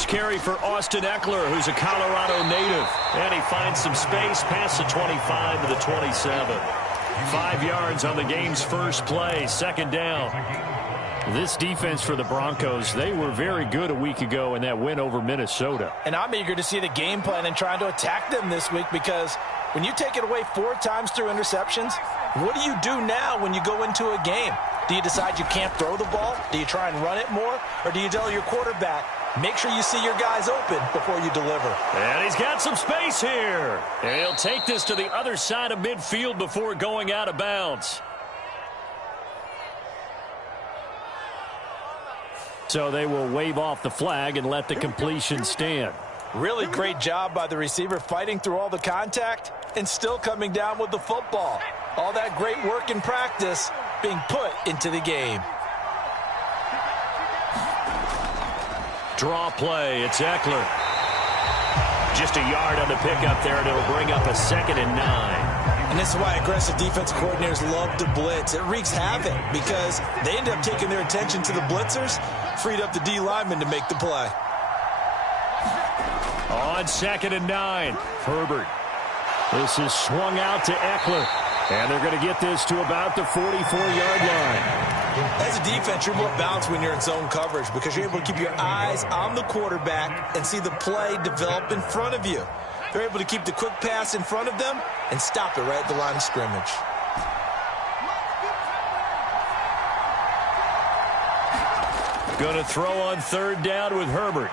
first carry for Austin Eckler, who's a Colorado native. And he finds some space past the 25 to the 27. 5 yards on the game's first play, second down. This defense for the Broncos, they were very good a week ago in that win over Minnesota. And I'm eager to see the game plan and trying to attack them this week, because when you take it away 4 times through interceptions, what do you do now when you go into a game? Do you decide you can't throw the ball? Do you try and run it more? Or do you tell your quarterback, make sure you see your guys open before you deliver? And he's got some space here. And he'll take this to the other side of midfield before going out of bounds. So they will wave off the flag and let the completion stand. Really great job by the receiver, fighting through all the contact and still coming down with the football. All that great work in practice being put into the game. Draw play. It's Eckler. Just a yard on the pickup there, and it'll bring up a 2nd and 9. And this is why aggressive defensive coordinators love to blitz. It wreaks havoc because they end up taking their attention to the blitzers, freed up the D lineman to make the play. On 2nd and 9, Herbert. This is swung out to Eckler. And they're going to get this to about the 44-yard line. As a defense, you're more balanced when you're in zone coverage because you're able to keep your eyes on the quarterback and see the play develop in front of you. They're able to keep the quick pass in front of them and stop it right at the line of scrimmage. Going to throw on 3rd down with Herbert.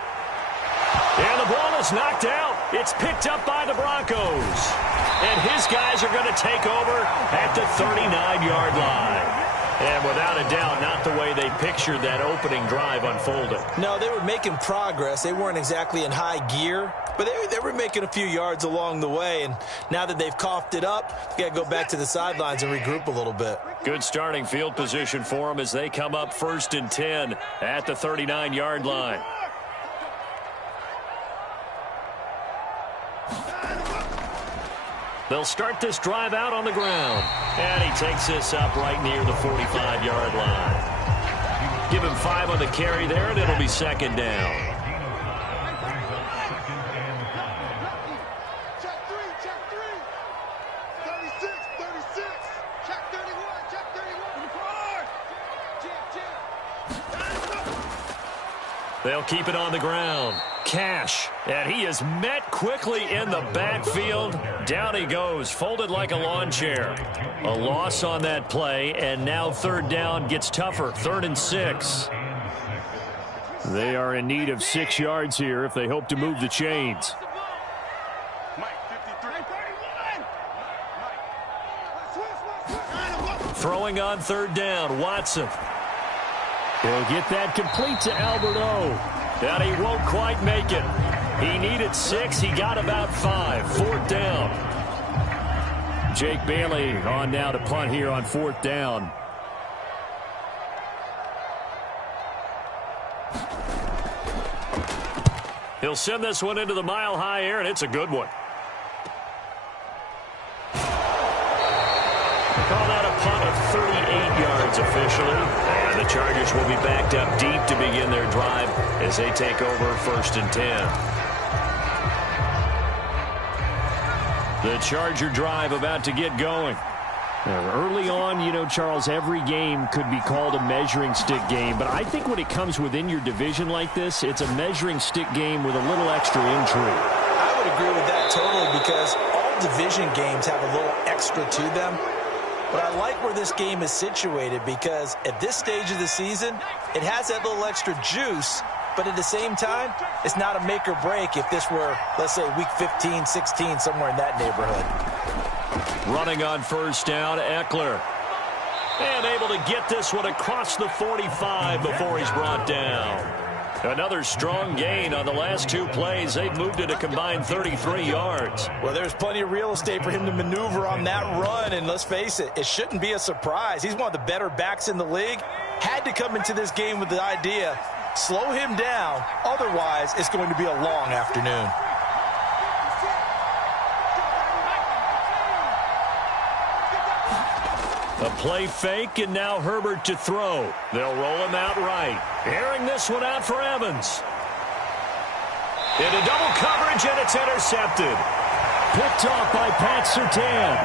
And the ball is knocked out. It's picked up by the Broncos. And his guys are going to take over at the 39-yard line. And without a doubt, not the way they pictured that opening drive unfolding. No, they were making progress. They weren't exactly in high gear, but they were making a few yards along the way. And now that they've coughed it up, you got to go back to the sidelines and regroup a little bit. Good starting field position for them as they come up 1st and 10 at the 39-yard line. They'll start this drive out on the ground. And he takes this up right near the 45-yard line. Give him 5 on the carry there, and it'll be 2nd down. Check 3, check 3. 36, 36. Check 31, check 31. They'll keep it on the ground. Cash, and he is met quickly in the backfield. Down he goes, folded like a lawn chair. A loss on that play, and now 3rd down gets tougher. 3rd and 6. They are in need of 6 yards here if they hope to move the chains. Throwing on 3rd down, Watson. He'll get that complete to Alberto. And he won't quite make it. He needed 6. He got about 5. 4th down. Jake Bailey on now to punt here on 4th down. He'll send this one into the mile-high air, and it's a good one. Call that a punt of 38 yards officially. And the Chargers will be backed up deep to begin their drive as they take over 1st and 10. The Charger drive about to get going. Early on, you know, Charles, every game could be called a measuring stick game. But I think when it comes within your division like this, it's a measuring stick game with a little extra intrigue. I would agree with that totally because all division games have a little extra to them. But I like where this game is situated because at this stage of the season, it has that little extra juice. But at the same time, it's not a make or break if this were, let's say, week 15, 16, somewhere in that neighborhood. Running on 1st down, Eckler. And able to get this one across the 45 before he's brought down. Another strong gain on the last 2 plays. They've moved it a combined 33 yards. Well, there's plenty of real estate for him to maneuver on that run. And let's face it, it shouldn't be a surprise. He's one of the better backs in the league. Had to come into this game with the idea, slow him down. Otherwise, it's going to be a long afternoon. A play fake, and now Herbert to throw. They'll roll him out right. Airing this one out for Evans. Into double coverage, and it's intercepted. Picked off by Pat Surtain.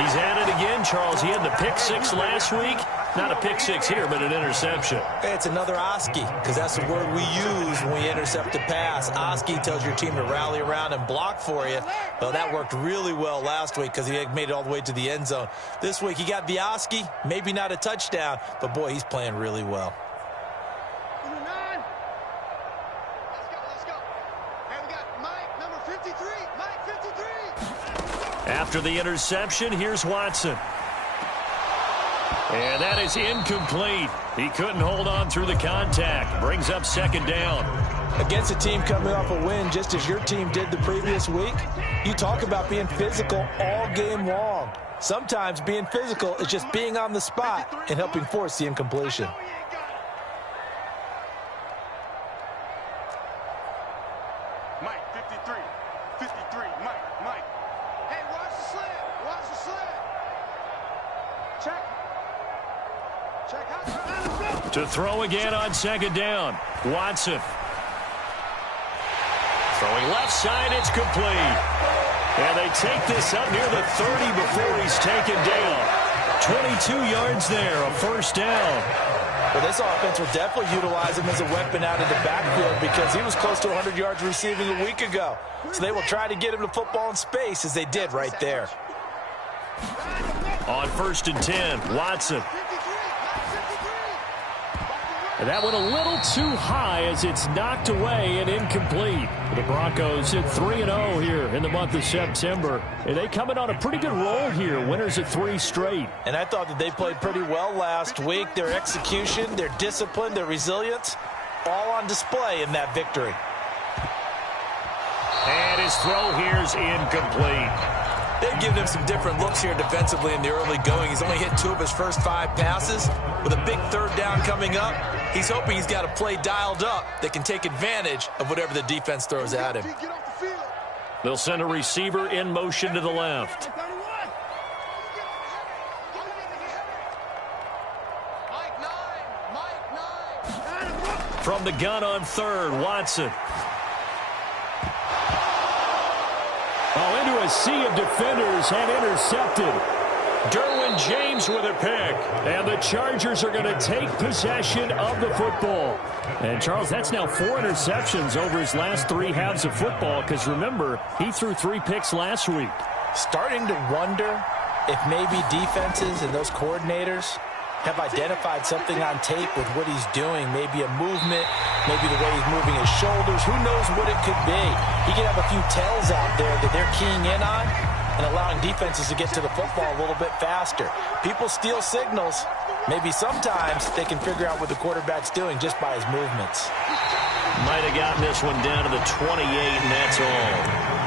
He's at it again, Charles. He had the pick six last week. Not a pick six here, but an interception. Hey, it's another Oski, because that's the word we use when we intercept a pass. Oski tells your team to rally around and block for you. Well, that worked really well last week because he made it all the way to the end zone. This week, he got the Oski, maybe not a touchdown, but, boy, he's playing really well. After the interception, here's Watson. And that is incomplete. He couldn't hold on through the contact. Brings up second down. Against a team coming off a win, just as your team did the previous week, you talk about being physical all game long. Sometimes being physical is just being on the spot and helping force the incompletion. Mike, 53. 53, Mike. Hey, watch the slant. Watch the slant. Check. To throw again on second down. Watson. Throwing left side, it's complete. And they take this up near the 30 before he's taken down. 22 yards there, a first down. Well, this offense will definitely utilize him as a weapon out of the backfield because he was close to 100 yards receiving a week ago. So they will try to get him to football in space as they did right there. On 1st and 10, Watson. And that went a little too high as it's knocked away and incomplete. The Broncos hit 3-0 here in the month of September. And they coming on a pretty good roll here. Winners of 3 straight. And I thought that they played pretty well last week. Their execution, their discipline, their resilience, all on display in that victory. And his throw here's incomplete. They've given him some different looks here defensively in the early going. He's only hit 2 of his first 5 passes. With a big third down coming up, he's hoping he's got a play dialed up that can take advantage of whatever the defense throws at him. They'll send a receiver in motion to the left. From the gun on 3rd, Watson. Into a sea of defenders and intercepted. Derwin James with a pick. And the Chargers are going to take possession of the football. And, Charles, that's now 4 interceptions over his last 3 halves of football because, remember, he threw 3 picks last week. Starting to wonder if maybe defenses and those coordinators have identified something on tape with what he's doing. Maybe a movement, maybe the way he's moving his shoulders. Who knows what it could be? He could have a few tells out there that they're keying in on and allowing defenses to get to the football a little bit faster. People steal signals. Maybe sometimes they can figure out what the quarterback's doing just by his movements. Might have gotten this one down to the 28, and that's all.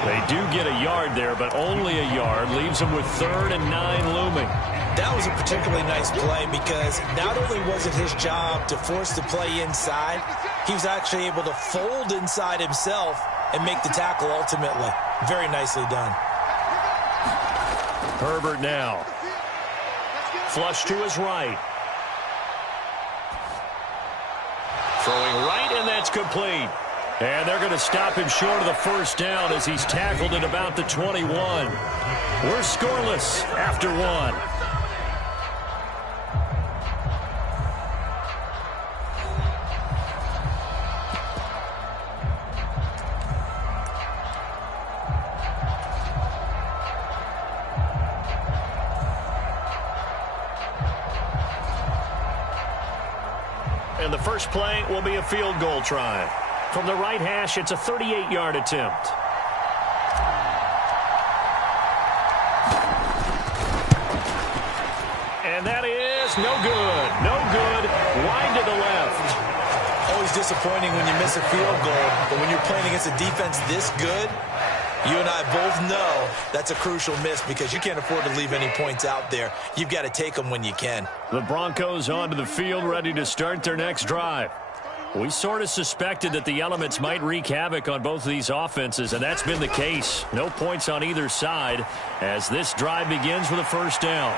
They do get a yard there, but only a yard. Leaves them with 3rd and 9 looming. That was a particularly nice play because not only was it his job to force the play inside, he was actually able to fold inside himself and make the tackle ultimately. Very nicely done. Herbert now. Flush to his right. Throwing right, and that's complete. And they're going to stop him short of the first down as he's tackled at about the 21. We're scoreless after 1. And the first play will be a field goal try. From the right hash, it's a 38-yard attempt. And that is no good. No good. Wide to the left. Always disappointing when you miss a field goal, but when you're playing against a defense this good, you and I both know that's a crucial miss because you can't afford to leave any points out there. You've got to take them when you can. The Broncos onto the field, ready to start their next drive. We sort of suspected that the elements might wreak havoc on both of these offenses, and that's been the case. No points on either side as this drive begins with a first down.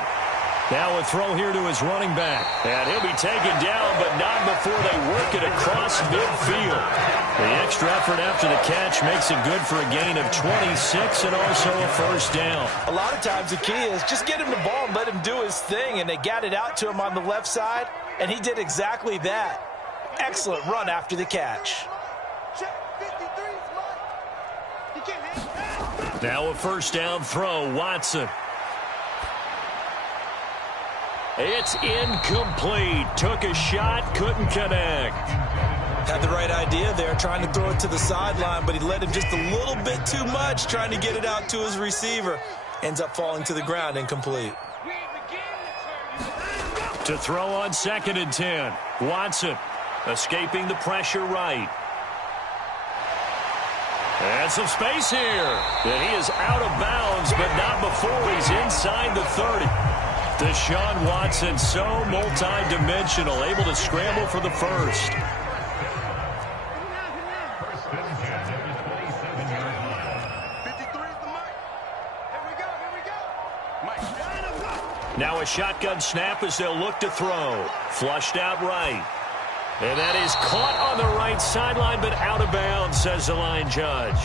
Now a throw here to his running back. And he'll be taken down, but not before they work it across midfield. The extra effort after the catch makes it good for a gain of 26 and also a first down. A lot of times the key is just get him the ball and let him do his thing, and they got it out to him on the left side, and he did exactly that. Excellent run after the catch. Now a first down throw, Watson. It's incomplete. Took a shot, couldn't connect. Had the right idea there, trying to throw it to the sideline, but he let him just a little bit too much, trying to get it out to his receiver. Ends up falling to the ground, incomplete. To throw on 2nd and 10. Watson escaping the pressure right. And some space here. And he is out of bounds, but not before he's inside the 30. Deshaun Watson, so multi-dimensional, able to scramble for the first. Now a shotgun snap as they'll look to throw. Flushed out right. And that is caught on the right sideline, but out of bounds, says the line judge.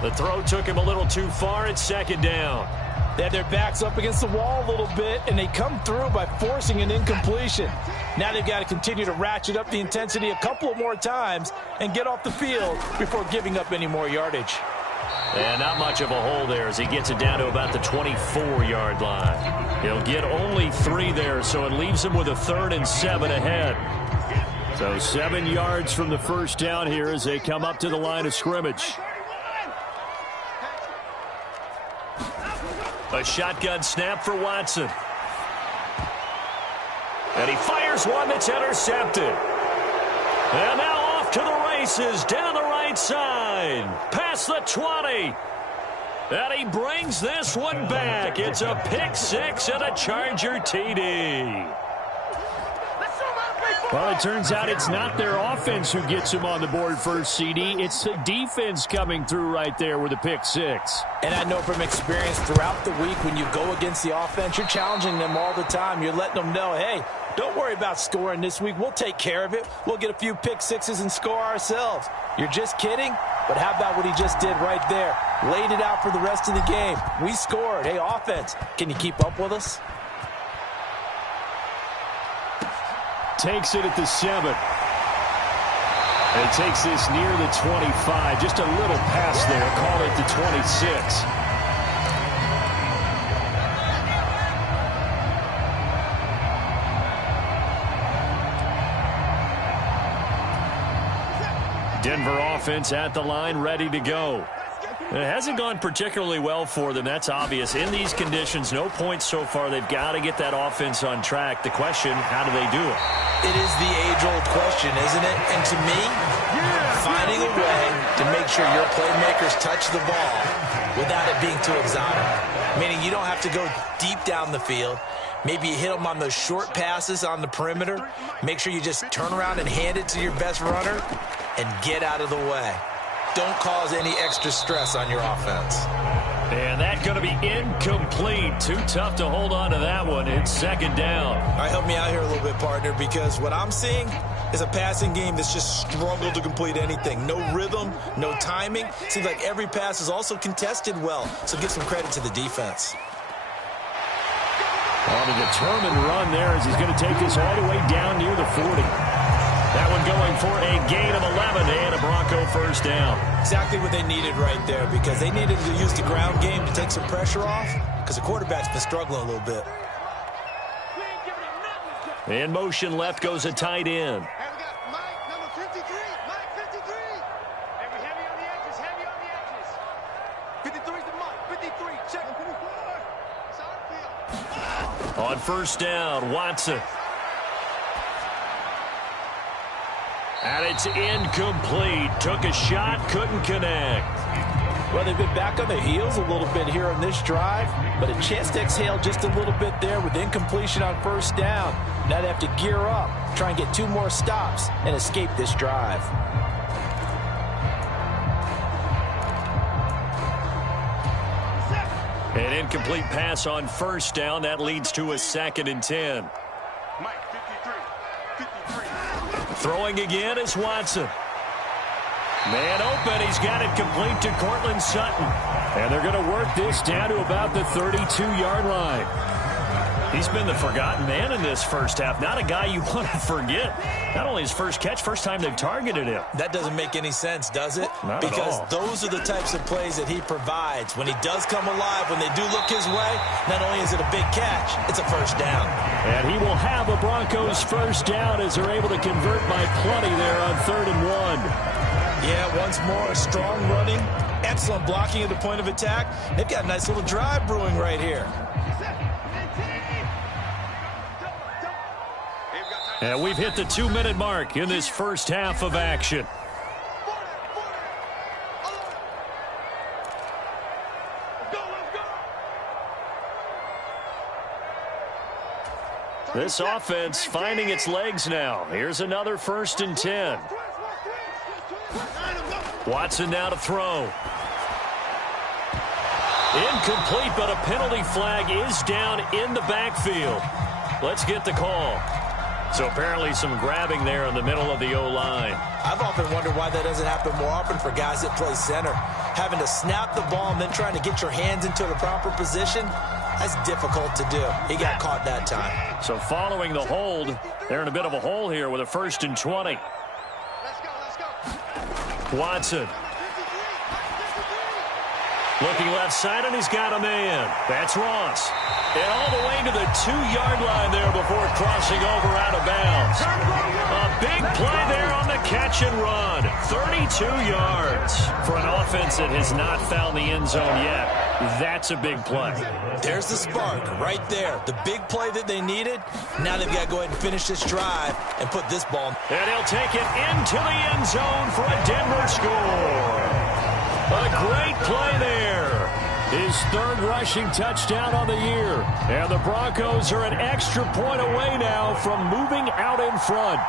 The throw took him a little too far. It's 2nd down. They had their backs up against the wall a little bit, and they come through by forcing an incompletion. Now they've got to continue to ratchet up the intensity a couple of more times and get off the field before giving up any more yardage. And not much of a hole there as he gets it down to about the 24-yard line. He'll get only 3 there, so it leaves him with a 3rd and 7 ahead. So 7 yards from the first down here as they come up to the line of scrimmage. A shotgun snap for Watson. And he fires one that's intercepted. And now off to the races down the right side. Past the 20. And he brings this one back. It's a pick 6 and a Charger TD. Well, it turns out it's not their offense who gets him on the board first, CD. It's the defense coming through right there with a pick 6. And I know from experience throughout the week when you go against the offense, you're challenging them all the time. You're letting them know, hey, don't worry about scoring this week. We'll take care of it. We'll get a few pick 6s and score ourselves. You're just kidding? But how about what he just did right there? Laid it out for the rest of the game. We scored. Hey, offense, can you keep up with us? Takes it at the 7. And takes this near the 25. Just a little pass there. Call it the 26. Denver offense at the line, ready to go. It hasn't gone particularly well for them. That's obvious. In these conditions, no points so far. They've got to get that offense on track. The question, how do they do it? It is the age-old question, isn't it? And to me, finding a way to make sure your playmakers touch the ball without it being too exotic. Meaning you don't have to go deep down the field. Maybe you hit them on those short passes on the perimeter. Make sure you just turn around and hand it to your best runner and get out of the way. Don't cause any extra stress on your offense. And that's going to be incomplete. Too tough to hold on to that one. It's 2nd down. All right, help me out here a little bit, partner, because what I'm seeing is a passing game that's just struggled to complete anything. No rhythm, no timing. Seems like every pass is also contested well, so give some credit to the defense. On a determined run there as he's going to take this all the way down near the 40. That one going for a gain of 11 and a Bronco first down. Exactly what they needed right there, because they needed to use the ground game to take some pressure off, because the quarterback's been struggling a little bit. In motion left goes a tight end. Hey, we got Mike, number 53. Mike, 53. Heavy on the edges, heavy on the edges. 53 is the Mike, 53. Check. 54. It's our field. On first down, Watson. And it's incomplete. Took a shot, couldn't connect. Well, they've been back on their heels a little bit here on this drive, but a chance to exhale just a little bit there with incompletion on first down. Now they have to gear up, try and get 2 more stops, and escape this drive. An incomplete pass on first down. That leads to a 2nd and 10. Mike, 53. Throwing again is Watson. Man open. He's got it complete to Cortland Sutton. And they're going to work this down to about the 32-yard line. He's been the forgotten man in this first half. Not a guy you want to forget. Not only his first catch, first time they've targeted him. That doesn't make any sense, does it? Not because at all. Those are the types of plays that he provides. When he does come alive, when they do look his way, not only is it a big catch, it's a first down. And he will have a Broncos first down as they're able to convert by plenty there on 3rd and 1. Yeah, once more, a strong running, excellent blocking at the point of attack. They've got a nice little drive brewing right here. And we've hit the 2-minute mark in this first half of action. This offense finding its legs now. Here's another 1st and 10. Watson now to throw. Incomplete, but a penalty flag is down in the backfield. Let's get the call. So apparently some grabbing there in the middle of the O-line. I've often wondered why that doesn't happen more often for guys that play center. Having to snap the ball and then trying to get your hands into the proper position, that's difficult to do. He got caught that time. So following the hold, they're in a bit of a hole here with a 1st and 20. Let's go. Watson. Looking left side, and he's got a man. That's Ross. And all the way to the 2-yard line there before crossing over out of bounds. A big play there on the catch and run. 32 yards for an offense that has not found the end zone yet. That's a big play. There's the spark right there. The big play that they needed. Now they've got to go ahead and finish this drive and put this ball. And he'll take it into the end zone for a Denver score. A great play there. His 3rd rushing touchdown on the year. And the Broncos are an extra point away now from moving out in front.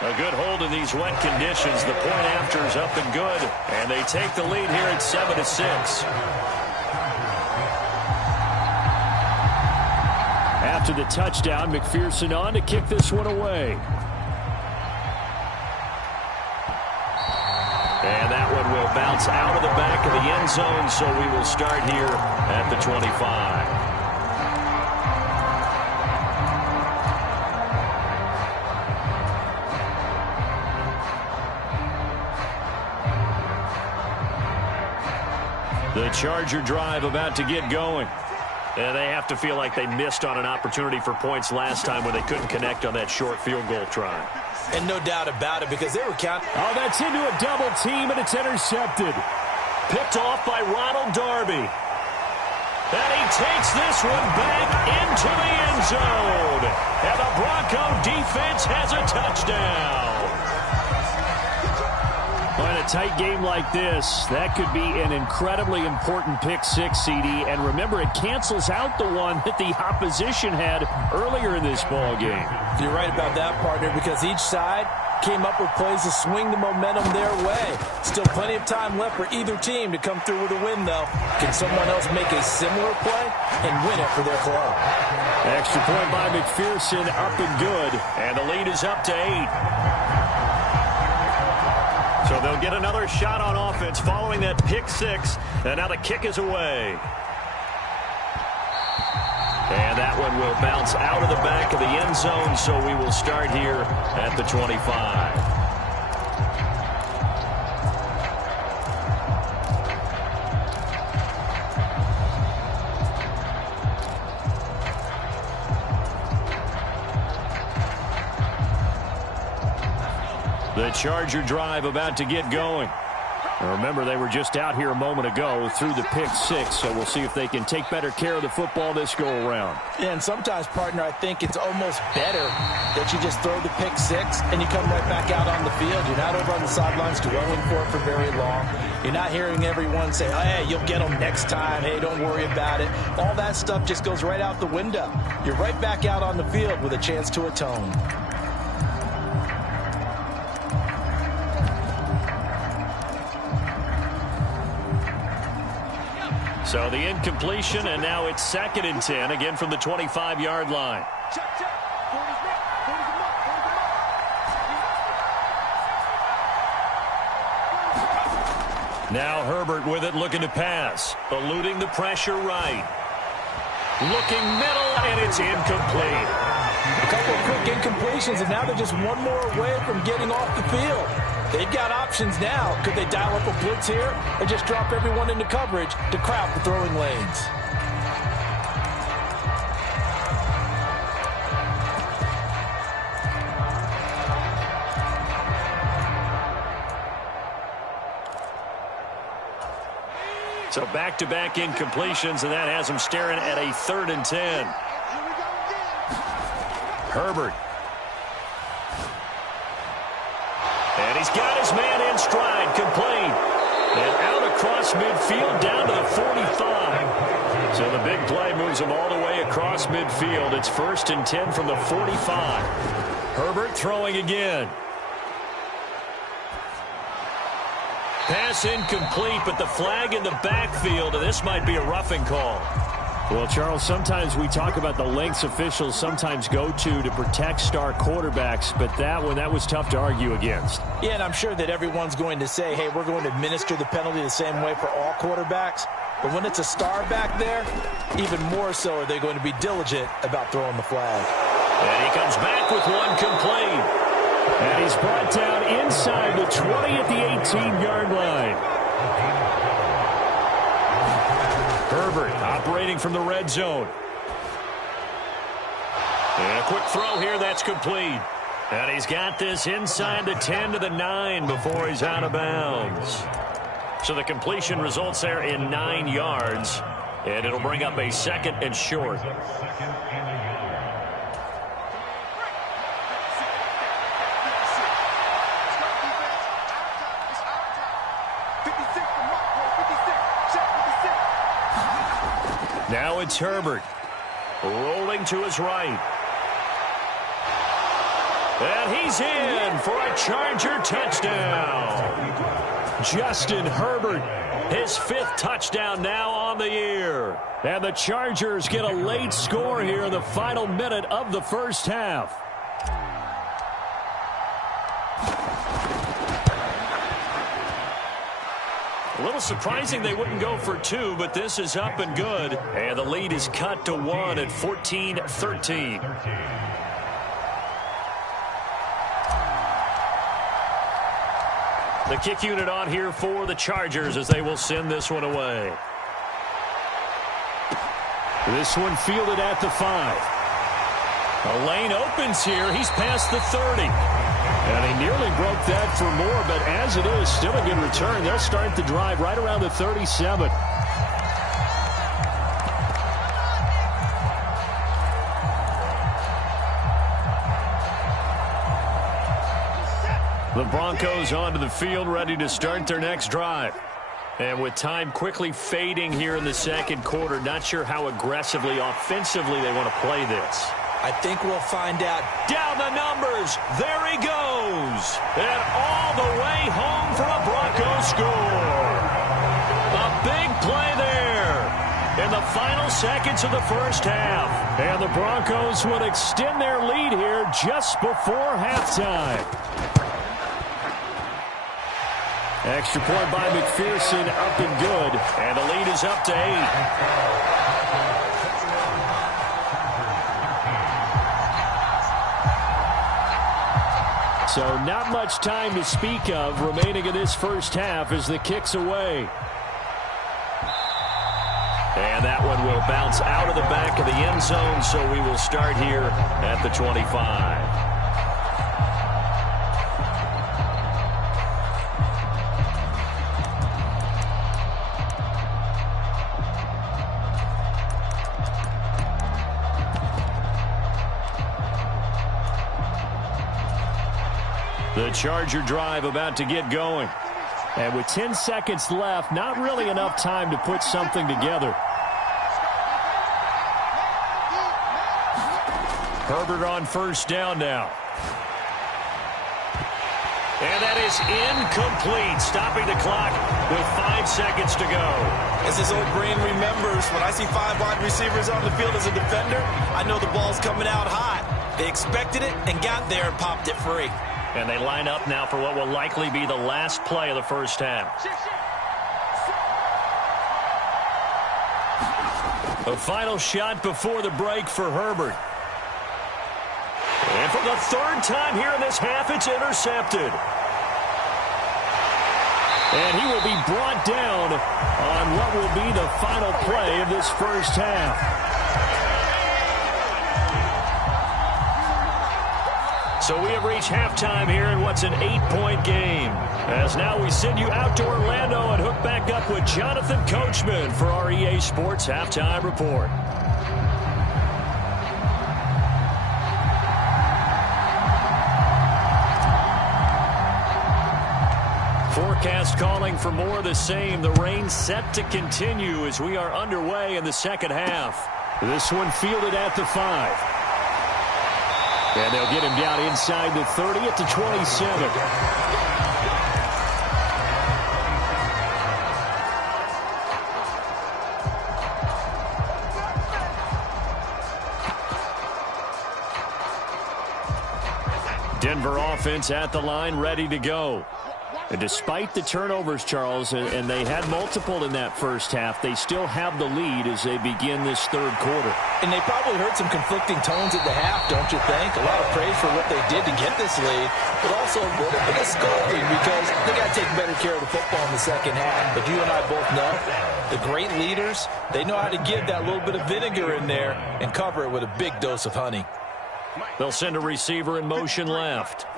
A good hold in these wet conditions. The point after is up and good. And they take the lead here at 7-6. After the touchdown, McPherson on to kick this one away. And that one will bounce out of the back of the end zone, so we will start here at the 25. The Charger drive about to get going. And they have to feel like they missed on an opportunity for points last time when they couldn't connect on that short field goal try. And no doubt about it, because they were counting. Oh, that's into a double team, and it's intercepted. Picked off by Ronald Darby. And he takes this one back into the end zone. And the Bronco defense has a touchdown. Well, in a tight game like this, that could be an incredibly important pick six, CD. And remember, it cancels out the one that the opposition had earlier in this ball game. You're right about that, partner, because each side came up with plays to swing the momentum their way. Still plenty of time left for either team to come through with a win, though. Can someone else make a similar play and win it for their club? Extra point by McPherson, up and good. And the lead is up to 8. So they'll get another shot on offense following that pick six. And now the kick is away. And that one will bounce out of the back of the end zone, so we will start here at the 25. The Charger drive about to get going. Now remember, they were just out here a moment ago through the pick six, so we'll see if they can take better care of the football this go-around. Yeah, and sometimes, partner, I think it's almost better that you just throw the pick six and you come right back out on the field. You're not over on the sidelines dwelling for it for very long. You're not hearing everyone say, oh, hey, you'll get them next time. Hey, don't worry about it. All that stuff just goes right out the window. You're right back out on the field with a chance to atone. So the incompletion, and now it's 2nd and 10, again from the 25-yard line. Check, check. 40's mark. 40's the mark. 40's the mark. Now Herbert with it, looking to pass. Eluding the pressure right. Looking middle, and it's incomplete. A couple of quick incompletions, and now they're just one more away from getting off the field. They've got options now. Could they dial up a blitz here or just drop everyone into coverage to crowd the throwing lanes? So back-to-back incompletions, and that has him staring at a 3rd and 10. Herbert. And he's got his man in stride, complete. And out across midfield, down to the 45. So the big play moves him all the way across midfield. It's 1st and 10 from the 45. Herbert throwing again. Pass incomplete, but the flag in the backfield, and this might be a roughing call. Well, Charles, sometimes we talk about the lengths officials sometimes go to protect star quarterbacks, but that was tough to argue against. Yeah, and I'm sure that everyone's going to say, hey, we're going to administer the penalty the same way for all quarterbacks. But when it's a star back there, even more so are they going to be diligent about throwing the flag. And he comes back with one complete. And he's brought down inside the 20 at the 18-yard line. Herbert operating from the red zone. And a quick throw here, that's complete. And he's got this inside the 10 to the 9 before he's out of bounds. So the completion results there in 9 yards. And it'll bring up a 2nd and short. Now it's Herbert. Rolling to his right. And he's in for a Charger touchdown. Justin Herbert, his 5th touchdown now on the year. And the Chargers get a late score here in the final minute of the first half. A little surprising they wouldn't go for 2, but this is up and good. And the lead is cut to 1 at 14-13. The kick unit on here for the Chargers as they will send this one away. This one fielded at the 5. A lane opens here. He's past the 30. And he nearly broke that for more, but as it is, still a good return. They'll start the drive right around the 37. The Broncos onto the field, ready to start their next drive. And with time quickly fading here in the second quarter, not sure how aggressively, offensively they want to play this. I think we'll find out. Down the numbers. There he goes. And all the way home for a Broncos score. A big play there in the final seconds of the first half. And the Broncos will extend their lead here just before halftime. Extra point by McPherson, up and good. And the lead is up to 8. So not much time to speak of remaining in this first half as the kick's away. And that one will bounce out of the back of the end zone, so we will start here at the 25. The Charger drive about to get going. And with 10 seconds left, not really enough time to put something together. Herbert on first down now. And that is incomplete, stopping the clock with 5 seconds to go. As his old brain remembers, when I see 5 wide receivers on the field as a defender, I know the ball's coming out hot. They expected it and got there and popped it free. And they line up now for what will likely be the last play of the first half. A final shot before the break for Herbert. And for the 3rd time here in this half, it's intercepted. And he will be brought down on what will be the final play of this first half. So we have reached halftime here in what's an 8-point game. As now we send you out to Orlando and hook back up with Jonathan Coachman for our EA Sports Halftime Report. Forecast calling for more of the same. The rain set to continue as we are underway in the second half. This one fielded at the 5. And they'll get him down inside the 30 at the 27. Denver offense at the line, ready to go. And despite the turnovers, Charles, and they had multiple in that first half, they still have the lead as they begin this third quarter. And they probably heard some conflicting tones at the half, don't you think? A lot of praise for what they did to get this lead, but also a little bit of scolding because they got to take better care of the football in the second half. But you and I both know the great leaders, they know how to give that little bit of vinegar in there and cover it with a big dose of honey. They'll send a receiver in motion left.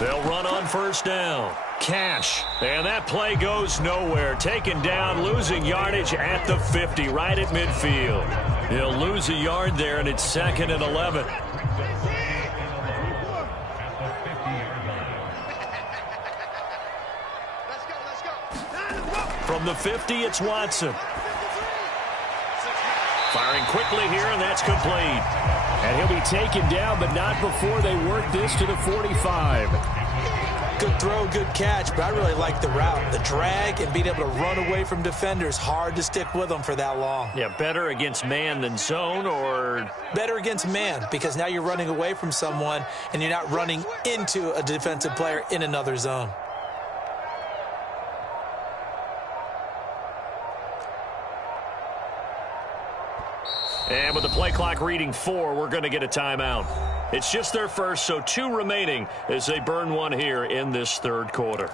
They'll run on first down. Cash. And that play goes nowhere. Taken down, losing yardage at the 50, right at midfield. He'll lose a yard there, and it's 2nd and 11. From the 50, it's Watson. Firing quickly here, and that's complete. And he'll be taken down, but not before they work this to the 45. Good throw, good catch, but I really like the route. The drag and being able to run away from defenders, hard to stick with them for that long. Yeah, better against man than zone, or? Better against man, because now you're running away from someone, and you're not running into a defensive player in another zone. And with the play clock reading 4, we're going to get a timeout. It's just their first, so 2 remaining as they burn one here in this third quarter.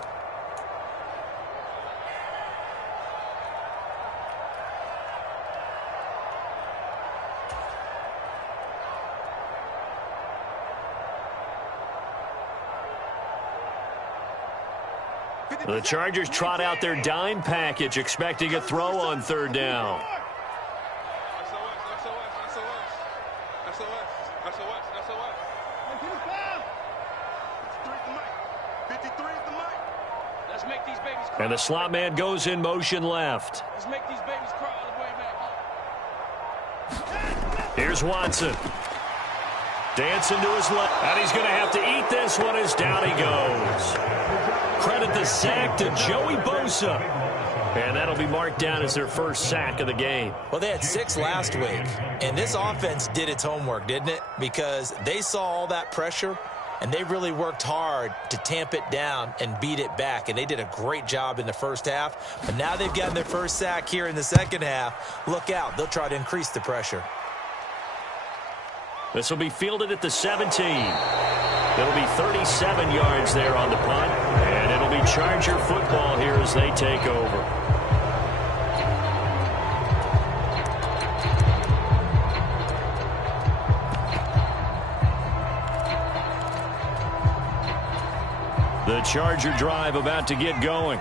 The Chargers trot out their dime package, expecting a throw on third down. And the slot man goes in motion left. Let's make these babies cry all the way back. Here's Watson. Dancing to his left. And he's going to have to eat this one as down he goes. Credit the sack to Joey Bosa. And that'll be marked down as their first sack of the game. Well, they had 6 last week. And this offense did its homework, didn't it? Because they saw all that pressure. And they really worked hard to tamp it down and beat it back. And they did a great job in the first half. But now they've gotten their first sack here in the second half. Look out. They'll try to increase the pressure. This will be fielded at the 17. It'll be 37 yards there on the punt. And it'll be Charger football here as they take over. The Charger drive about to get going.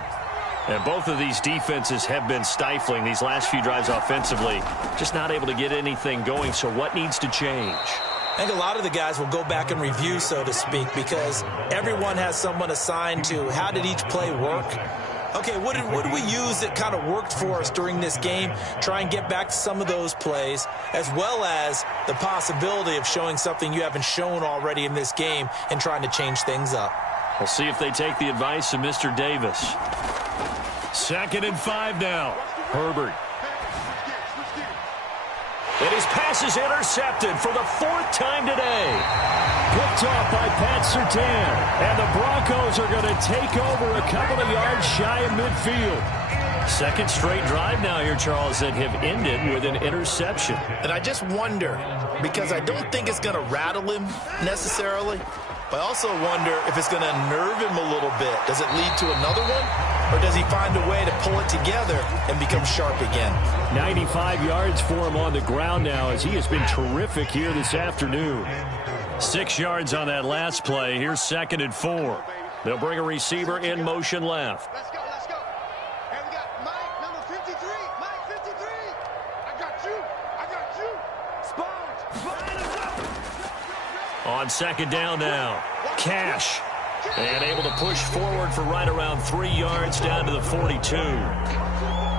And both of these defenses have been stifling these last few drives offensively. Just not able to get anything going. So what needs to change? I think a lot of the guys will go back and review, so to speak, because everyone has someone assigned to how did each play work, Okay, what did we use that kind of worked for us during this game? Try and get back to some of those plays, as well as the possibility of showing something you haven't shown already in this game and trying to change things up. We'll see if they take the advice of Mr. Davis. 2nd and 5 now. Herbert. And his pass is intercepted for the 4th time today. Picked off by Pat Surtain. And the Broncos are going to take over a couple of yards shy of midfield. 2nd straight drive now here, Charles, that have ended with an interception. And I just wonder, because I don't think it's going to rattle him necessarily, but I also wonder if it's going to nerve him a little bit. Does it lead to another one? Or does he find a way to pull it together and become sharp again? 95 yards for him on the ground now, as he has been terrific here this afternoon. 6 yards on that last play. Here's 2nd and 4. They'll bring a receiver in motion left. Let's go, let's go. And we got Mike, number 53. Mike, 53. I got you. I got you. Sponge. On 2nd down now. Cash. And able to push forward for right around 3 yards down to the 42.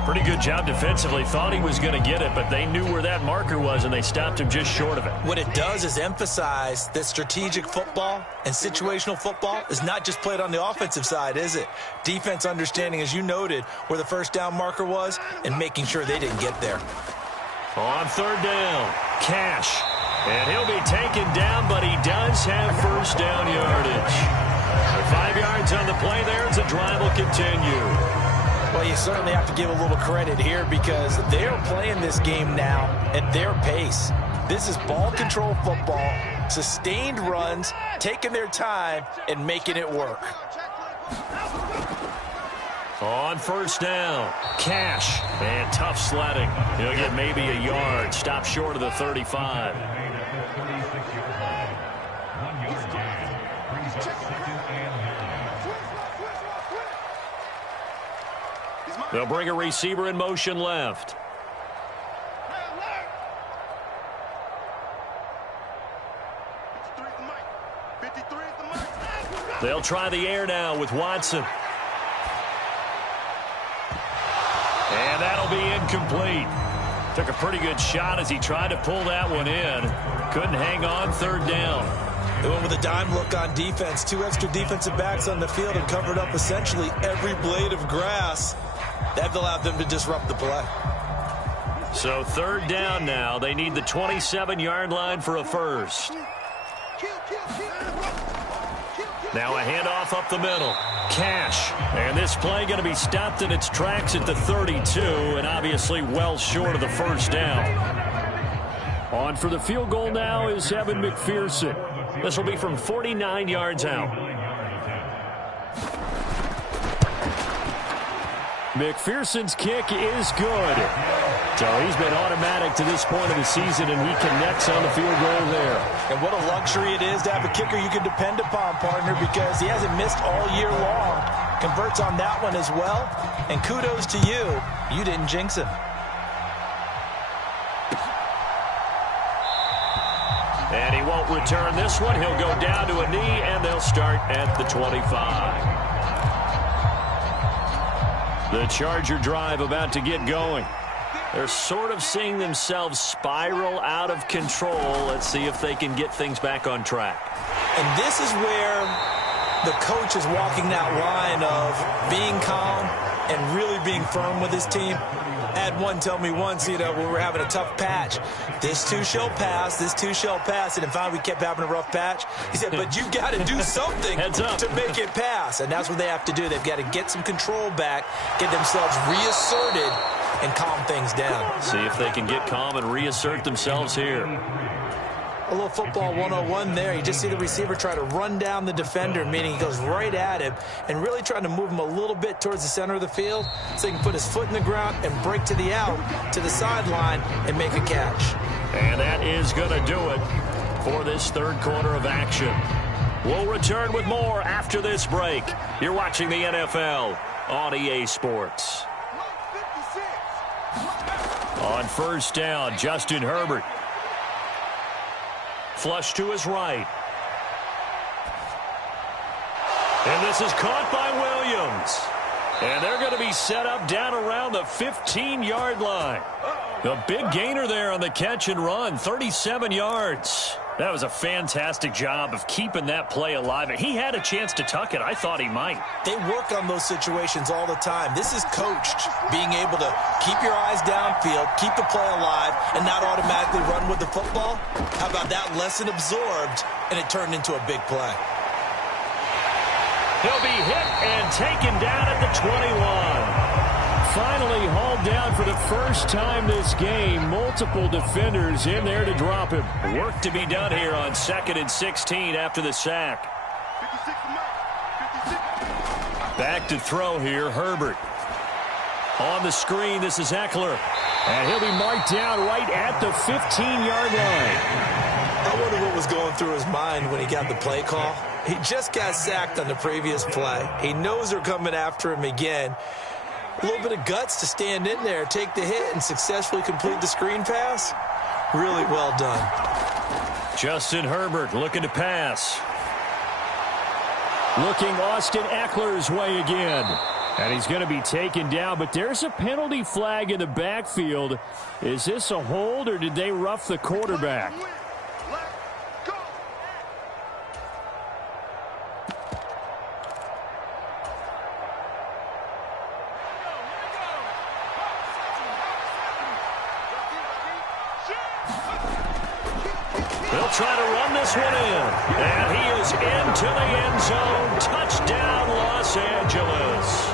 Pretty good job defensively. Thought he was going to get it, but they knew where that marker was, and they stopped him just short of it. What it does is emphasize that strategic football and situational football is not just played on the offensive side, is it? Defense understanding, as you noted, where the 1st down marker was and making sure they didn't get there. On 3rd down, Cash. And he'll be taken down, but he does have 1st down yardage. 5 yards on the play there as the drive will continue. Well, you certainly have to give a little credit here because they're playing this game now at their pace. This is ball control football, sustained runs, taking their time, and making it work. On 1st down, Cash. And tough sledding. He'll get maybe a yard. Stop short of the 35. They'll bring a receiver in motion left. They'll try the air now with Watson. And that'll be incomplete. Took a pretty good shot as he tried to pull that one in. Couldn't hang on 3rd down. They went with a dime look on defense. 2 extra defensive backs on the field and covered up essentially every blade of grass. That allowed them to disrupt the play. So 3rd down now. They need the 27-yard line for a 1st. Now a handoff up the middle. Cash. And this play going to be stopped in its tracks at the 32, and obviously well short of the 1st down. On for the field goal now is Evan McPherson. This will be from 49 yards out. McPherson's kick is good. So he's been automatic to this point of the season, and he connects on the field goal there. And what a luxury it is to have a kicker you can depend upon, partner, because he hasn't missed all year long. Converts on that one as well. And kudos to you. You didn't jinx him. And he won't return this one. He'll go down to a knee, and they'll start at the 25. The Charger drive about to get going. They're sort of seeing themselves spiral out of control. Let's see if they can get things back on track. And this is where the coach is walking that line of being calm and really being firm with his team. I had one tell me once, when we were having a tough patch, this too shall pass, this too shall pass. And finally we kept having a rough patch. He said, but you got to do something to make it pass. And that's what they have to do. They've got to get some control back, get themselves reasserted, and calm things down. See if they can get calm and reassert themselves here. A little football 101 there. You just see the receiver try to run down the defender, meaning he goes right at him and really trying to move him a little bit towards the center of the field so he can put his foot in the ground and break to the out, to the sideline, and make a catch. And that is going to do it for this 3rd quarter of action. We'll return with more after this break. You're watching the NFL on EA Sports. On 1st down, Justin Herbert. Flush to his right. And this is caught by Williams. And they're going to be set up down around the 15-yard line. A big gainer there on the catch and run, 37 yards. That was a fantastic job of keeping that play alive. He had a chance to tuck it. I thought he might. They work on those situations all the time. This is coached, being able to keep your eyes downfield, keep the play alive, and not automatically run with the football. How about that lesson absorbed, and it turned into a big play? He'll be hit and taken down at the 21. Finally hauled down for the first time this game. Multiple defenders in there to drop him. Work to be done here on 2nd and 16 after the sack. Back to throw here, Herbert. On the screen, this is Eckler. And he'll be marked down right at the 15-yard line. I wonder what was going through his mind when he got the play call. He just got sacked on the previous play. He knows they're coming after him again. A little bit of guts to stand in there, take the hit, and successfully complete the screen pass. Really well done. Justin Herbert looking to pass. Looking Austin Eckler's way again. And he's going to be taken down, but there's a penalty flag in the backfield. Is this a hold, or did they rough the quarterback? Try to run this one in. And he is into the end zone. Touchdown, Los Angeles.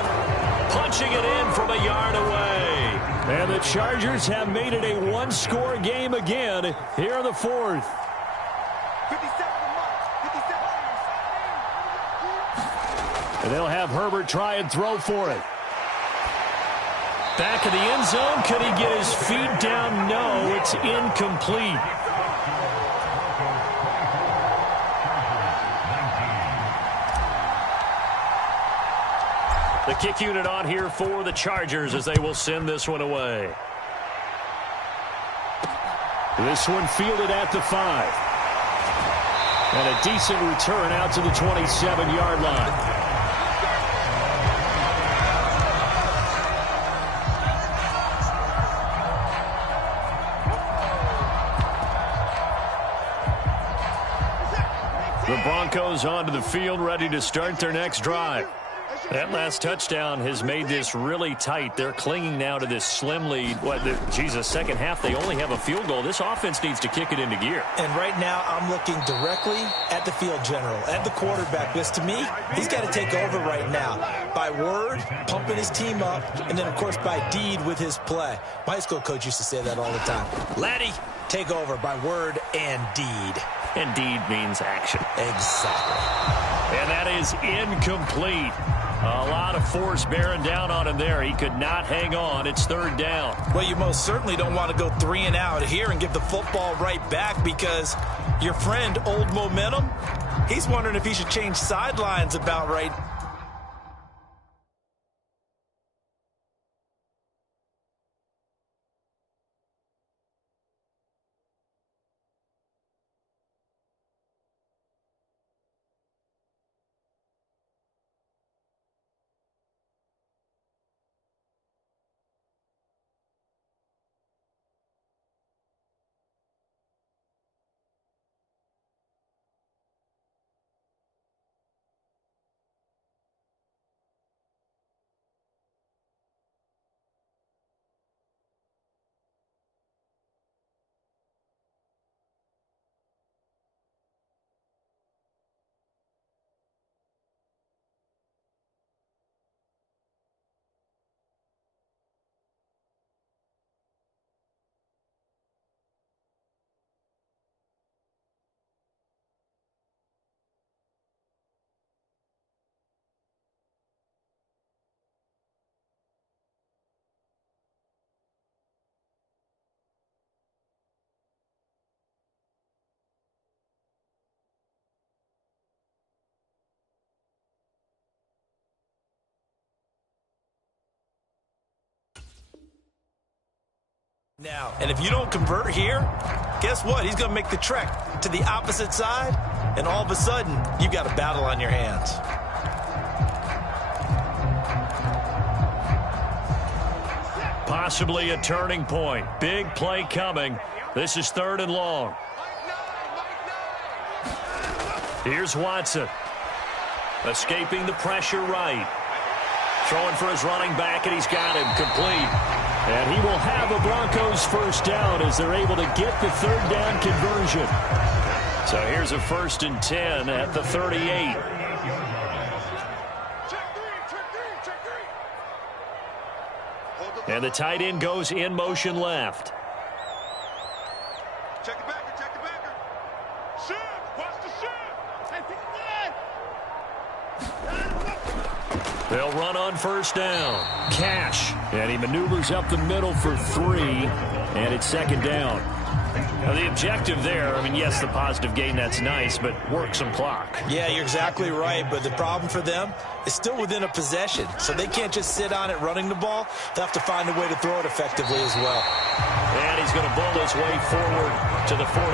Punching it in from a yard away. And the Chargers have made it a one-score game again here in the fourth. And they'll have Herbert try and throw for it. Back of the end zone. Could he get his feet down? No, it's incomplete. The kick unit on here for the Chargers as they will send this one away. This one fielded at the 5. And a decent return out to the 27-yard line. The Broncos onto the field, ready to start their next drive. That last touchdown has made this really tight. They're clinging now to this slim lead. Second half, they only have a field goal. This offense needs to kick it into gear. And right now, I'm looking directly at the field general, at the quarterback. Because to me, he's got to take over right now. By word, pumping his team up, and then, of course, by deed with his play. My high school coach used to say that all the time. Laddie, take over by word and deed. And deed means action. Exactly. And that is incomplete. A lot of force bearing down on him there. He could not hang on. It's third down. Well, you most certainly don't want to go 3 and out here and give the football right back, because your friend, Old Momentum, he's wondering if he should change sidelines about right. Now, and if you don't convert here, guess what? He's going to make the trek to the opposite side, and all of a sudden, you've got a battle on your hands. Possibly a turning point. Big play coming. This is 3rd and long. Here's Watson. Escaping the pressure right. Throwing for his running back, and he's got him complete. And he will have a Broncos first down as they're able to get the 3rd down conversion. So here's a 1st and 10 at the 38. And the tight end goes in motion left. Check the backer, check the backer. Shift, watch the shift. They'll run on 1st down. Cash. And he maneuvers up the middle for 3. And it's 2nd down. Now, the objective there, I mean, yes, the positive gain, that's nice, but work some clock. Yeah, you're exactly right, but the problem for them is still within a possession, so they can't just sit on it running the ball. They'll have to find a way to throw it effectively as well. And he's going to bull his way forward to the 48.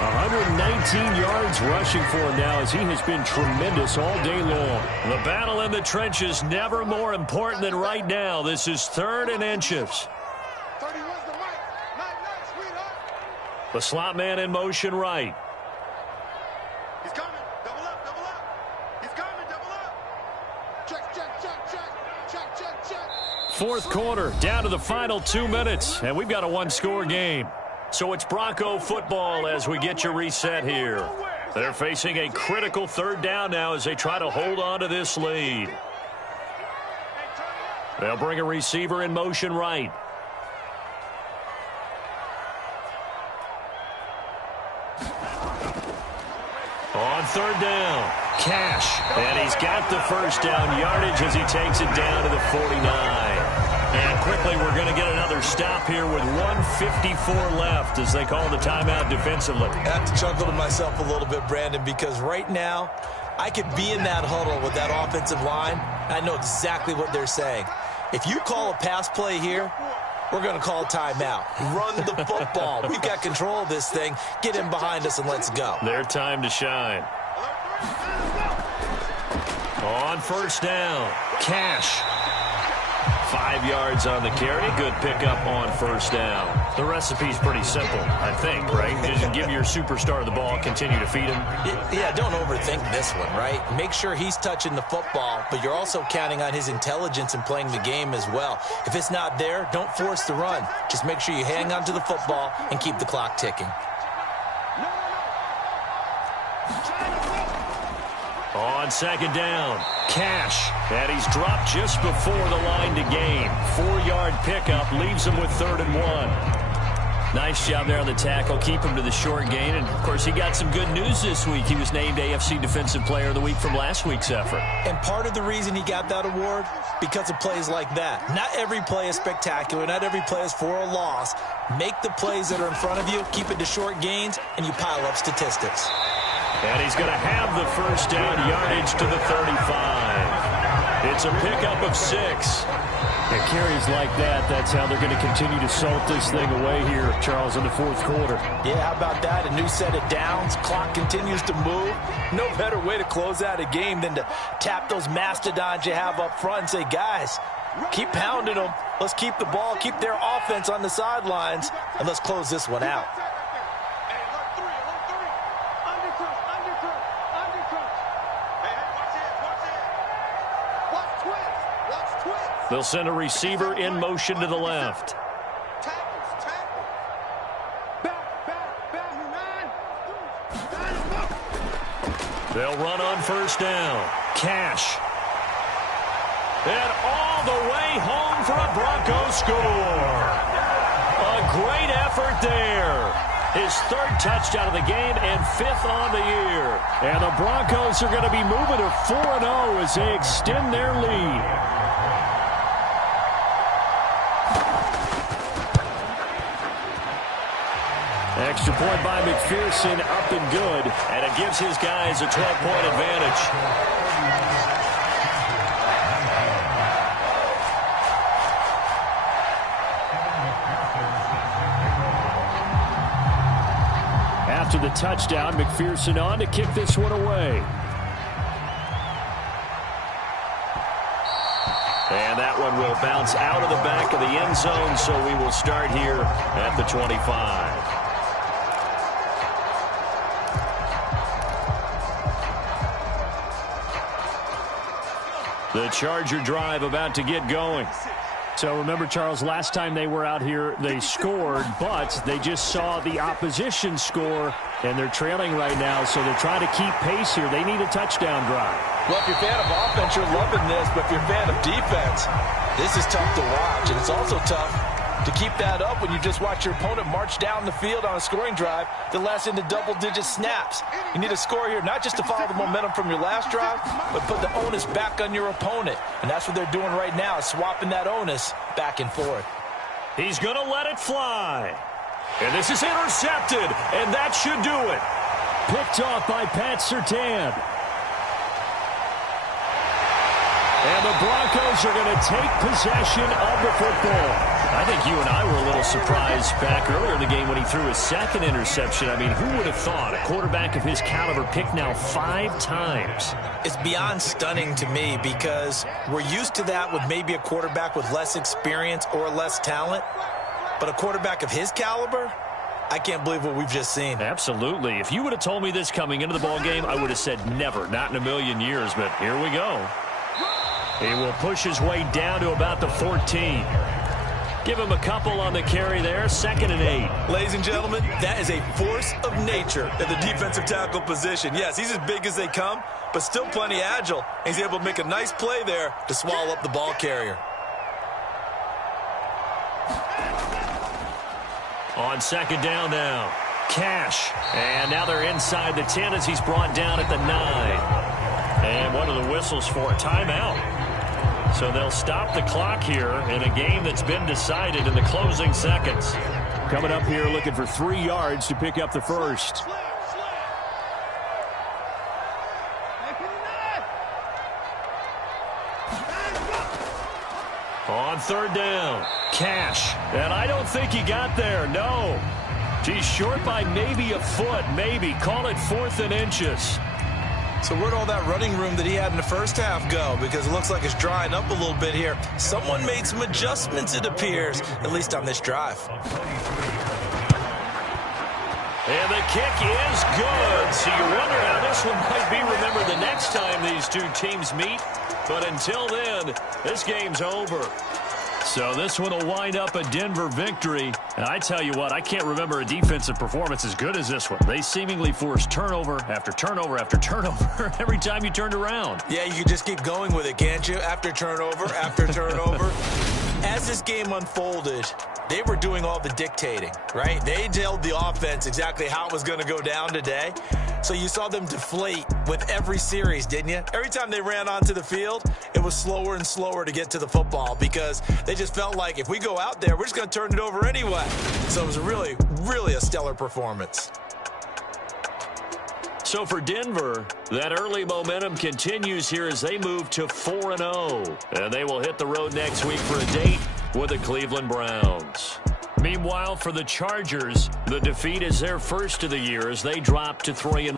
119 yards rushing for him now as he has been tremendous all day long. The battle in the trenches never more important than right now. This is 3rd and inches. 31's the mic. Night, sweetheart. The slot man in motion right. He's coming. Double up, double up. He's coming, double up. Check, check, check, check. Check, check, check. 4th quarter, down to the final 2 minutes, and we've got a 1-score game. So it's Bronco football as we get you reset here. They're facing a critical 3rd down now as they try to hold on to this lead. They'll bring a receiver in motion right. On 3rd down, Cash. And he's got the 1st down yardage as he takes it down to the 49. And quickly, we're going to get another stop here with 1:54 left as they call the timeout defensively. I have to chuckle to myself a little bit, Brandon, because right now I could be in that huddle with that offensive line. I know exactly what they're saying. If you call a pass play here, we're going to call timeout. Run the football. We've got control of this thing. Get in behind us and let's go. Their time to shine. On 1st down, Cash. 5 yards on the carry. Good pickup on 1st down. The recipe's pretty simple, I think, right? Just give your superstar the ball, continue to feed him. Yeah, don't overthink this one, right? Make sure he's touching the football, but you're also counting on his intelligence in playing the game as well. If it's not there, don't force the run. Just make sure you hang on to the football and keep the clock ticking. On 2nd down, Cash. And he's dropped just before the line to gain. 4-yard pickup leaves him with 3rd and 1. Nice job there on the tackle. Keep him to the short gain. And, of course, he got some good news this week. He was named AFC Defensive Player of the Week from last week's effort. And part of the reason he got that award, because of plays like that. Not every play is spectacular. Not every play is for a loss. Make the plays that are in front of you, keep it to short gains, and you pile up statistics. And he's going to have the 1st down yardage to the 35. It's a pickup of 6. And carries like that, that's how they're going to continue to salt this thing away here, Charles, in the 4th quarter. Yeah, how about that? A new set of downs. Clock continues to move. No better way to close out a game than to tap those mastodons you have up front and say, guys, keep pounding them. Let's keep the ball, keep their offense on the sidelines, and let's close this one out. They'll send a receiver in motion to the left. They'll run on 1st down. Cash. And all the way home for a Broncos score. A great effort there. His 3rd touchdown of the game and 5th on the year. And the Broncos are going to be moving to 4-0 as they extend their lead. Extra point by McPherson, up and good. And it gives his guys a 12-point advantage. After the touchdown, McPherson on to kick this one away. And that that one will bounce out of the back of the end zone, so we will start here at the 25. The Charger drive about to get going. So remember, Charles, last time they were out here, they scored, but they just saw the opposition score, and they're trailing right now, so they're trying to keep pace here. They need a touchdown drive. Well, if you're a fan of offense, you're loving this, but if you're a fan of defense, this is tough to watch, and it's also tough to keep that up when you just watch your opponent march down the field on a scoring drive that lasts into double-digit snaps. You need a score here, not just to follow the momentum from your last drive, but put the onus back on your opponent. And that's what they're doing right now, swapping that onus back and forth. He's going to let it fly. And this is intercepted, and that should do it. Picked off by Pat Surtain. And the Broncos are going to take possession of the football. I think you and I were a little surprised back earlier in the game when he threw his second interception. I mean, who would have thought a quarterback of his caliber picked now 5 times? It's beyond stunning to me because we're used to that with maybe a quarterback with less experience or less talent. But a quarterback of his caliber, I can't believe what we've just seen. Absolutely. If you would have told me this coming into the ballgame, I would have said never, not in a million years. But here we go. He will push his way down to about the 14. Give him a couple on the carry there. 2nd and 8. Ladies and gentlemen, that is a force of nature at the defensive tackle position. Yes, he's as big as they come, but still plenty agile. He's able to make a nice play there to swallow up the ball carrier. On 2nd down now. Cash. And now they're inside the 10 as he's brought down at the 9. And one of the whistles for a timeout. So they'll stop the clock here in a game that's been decided in the closing seconds. Coming up here looking for 3 yards to pick up the first. On 3rd down, Cash. And I don't think he got there, no. He's short by maybe a foot, maybe. Call it 4th and inches. So where'd all that running room that he had in the first half go? Because it looks like it's drying up a little bit here. Someone made some adjustments, it appears, at least on this drive. And the kick is good. So you wonder how this one might be remembered the next time these two teams meet. But until then, this game's over. So this one will wind up a Denver victory. And I tell you what, I can't remember a defensive performance as good as this one. They seemingly forced turnover after turnover after turnover every time you turned around. Yeah, you can just keep going with it, can't you? After turnover, after turnover. As this game unfolded, they were doing all the dictating, right? They told the offense exactly how it was going to go down today. So you saw them deflate with every series, didn't you? Every time they ran onto the field, it was slower and slower to get to the football because they just felt like if we go out there, we're just going to turn it over anyway. So it was really, really a stellar performance. So for Denver, that early momentum continues here as they move to 4-0. And they will hit the road next week for a date with the Cleveland Browns. Meanwhile, for the Chargers, the defeat is their first of the year as they drop to 3-0.